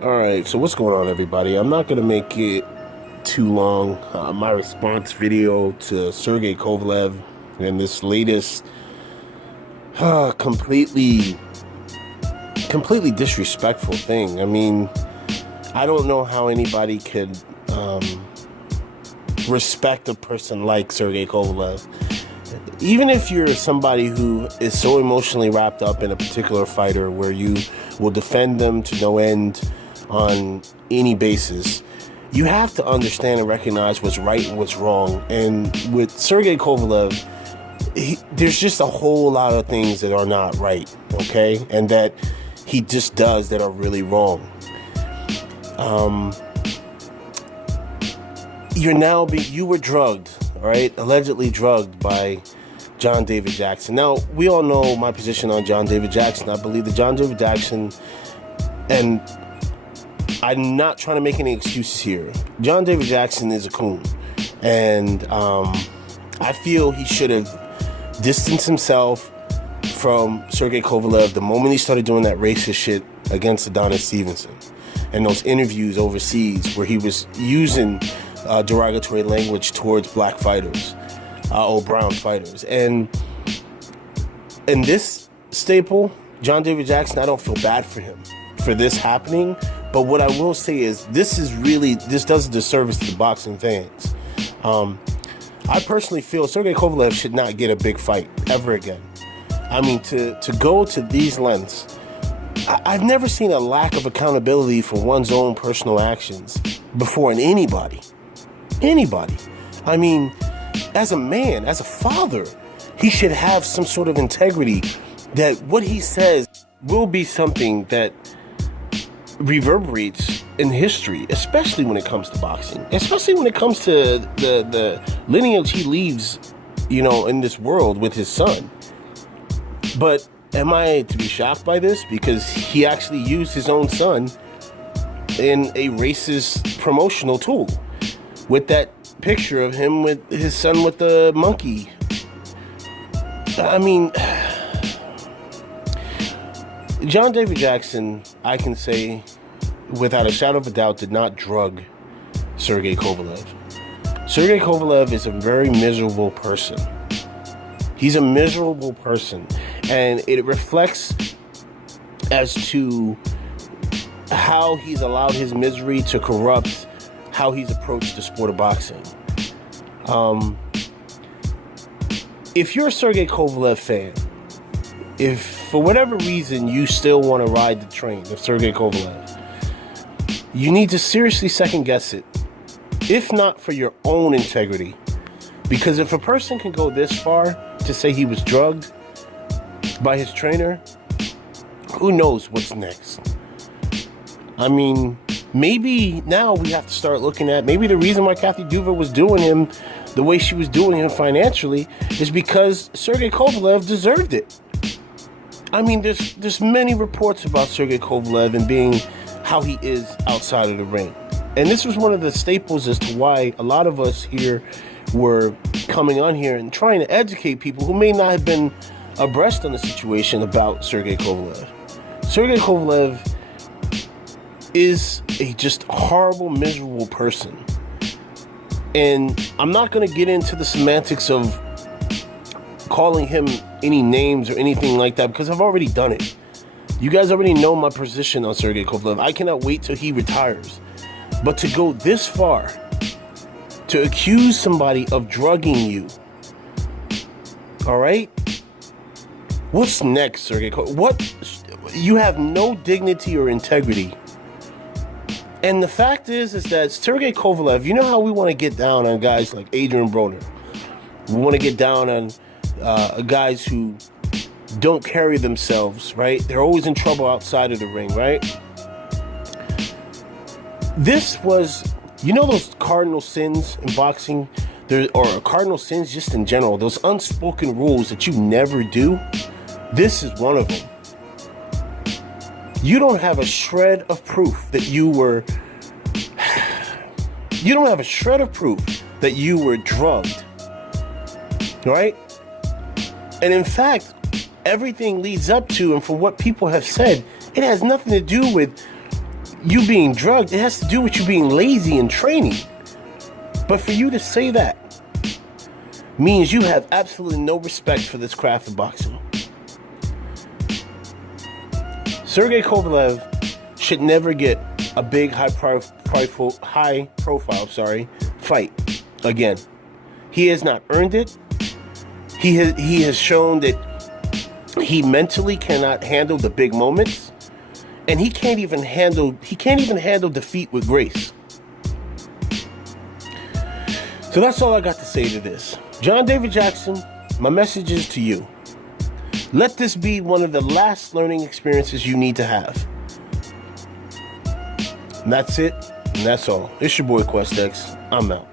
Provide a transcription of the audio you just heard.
All right, so what's going on, everybody? I'm not going to make it too long. My response video to Sergey Kovalev and this latest completely disrespectful thing. I mean, I don't know how anybody could respect a person like Sergey Kovalev. Even if you're somebody who is so emotionally wrapped up in a particular fighter where you will defend them to no end on any basis, you have to understand and recognize what's right and what's wrong. And with Sergey Kovalev, there's just a whole lot of things that are not right, okay? And that he just does that are really wrong. You were drugged, all right? Allegedly drugged by John David Jackson. Now, we all know my position on John David Jackson. I believe that John David Jackson, and I'm not trying to make any excuses here, John David Jackson is a coon. And I feel he should have distanced himself from Sergey Kovalev the moment he started doing that racist shit against Adonis Stevenson and those interviews overseas where he was using derogatory language towards black fighters or brown fighters. And in this staple, John David Jackson, I don't feel bad for him for this happening. But what I will say is this does a disservice to the boxing fans. I personally feel Sergey Kovalev should not get a big fight ever again. I mean, to go to these lengths, I've never seen a lack of accountability for one's own personal actions before in anybody. Anybody. I mean, as a man, as a father, he should have some sort of integrity that what he says will be something that reverberates in history, especially when it comes to boxing, especially when it comes to the lineage he leaves, in this world with his son. But am I to be shocked by this? Because he actually used his own son in a racist promotional tool with that picture of him with his son with the monkey. I mean, John David Jackson, I can say without a shadow of a doubt, did not drug Sergey Kovalev. Sergey Kovalev is a very miserable person. He's a miserable person, and it reflects as to how he's allowed his misery to corrupt how he's approached the sport of boxing. If you're a Sergey Kovalev fan, if for whatever reason you still want to ride the train of Sergey Kovalev, you need to seriously second guess it, if not for your own integrity. Because if a person can go this far to say he was drugged by his trainer, who knows what's next? I mean, maybe now we have to start looking at, maybe the reason why Kathy Duva was doing him the way she was doing him financially is because Sergey Kovalev deserved it. I mean, there's many reports about Sergey Kovalev and being how he is outside of the ring. And this was one of the staples as to why a lot of us here were coming on here and trying to educate people who may not have been abreast on the situation about Sergey Kovalev. Sergey Kovalev is a just horrible, miserable person. And I'm not going to get into the semantics of calling him any names or anything like that because I've already done it. You guys already know my position on Sergey Kovalev. I cannot wait till he retires. But to go this far, to accuse somebody of drugging you, all right? What's next, Sergey Kovalev? You have no dignity or integrity. And the fact is that Sergey Kovalev, you know how we want to get down on guys like Adrian Broner. We want to get down on guys who don't carry themselves, right? They're always in trouble outside of the ring, right? This was, those cardinal sins in boxing, or cardinal sins just in general, those unspoken rules that you never do. This is one of them. You don't have a shred of proof that you were drugged, right? And in fact, everything leads up to, and from what people have said, it has nothing to do with you being drugged. It has to do with you being lazy in training. But for you to say that means you have absolutely no respect for this craft of boxing. Sergey Kovalev should never get a big high profile fight again. He has not earned it. He has shown that he mentally cannot handle the big moments, and he can't even handle defeat with grace. So that's all I got to say to this. John David Jackson, my message is to you. Let this be one of the last learning experiences you need to have. And that's it, and that's all. It's your boy QuestX. I'm out.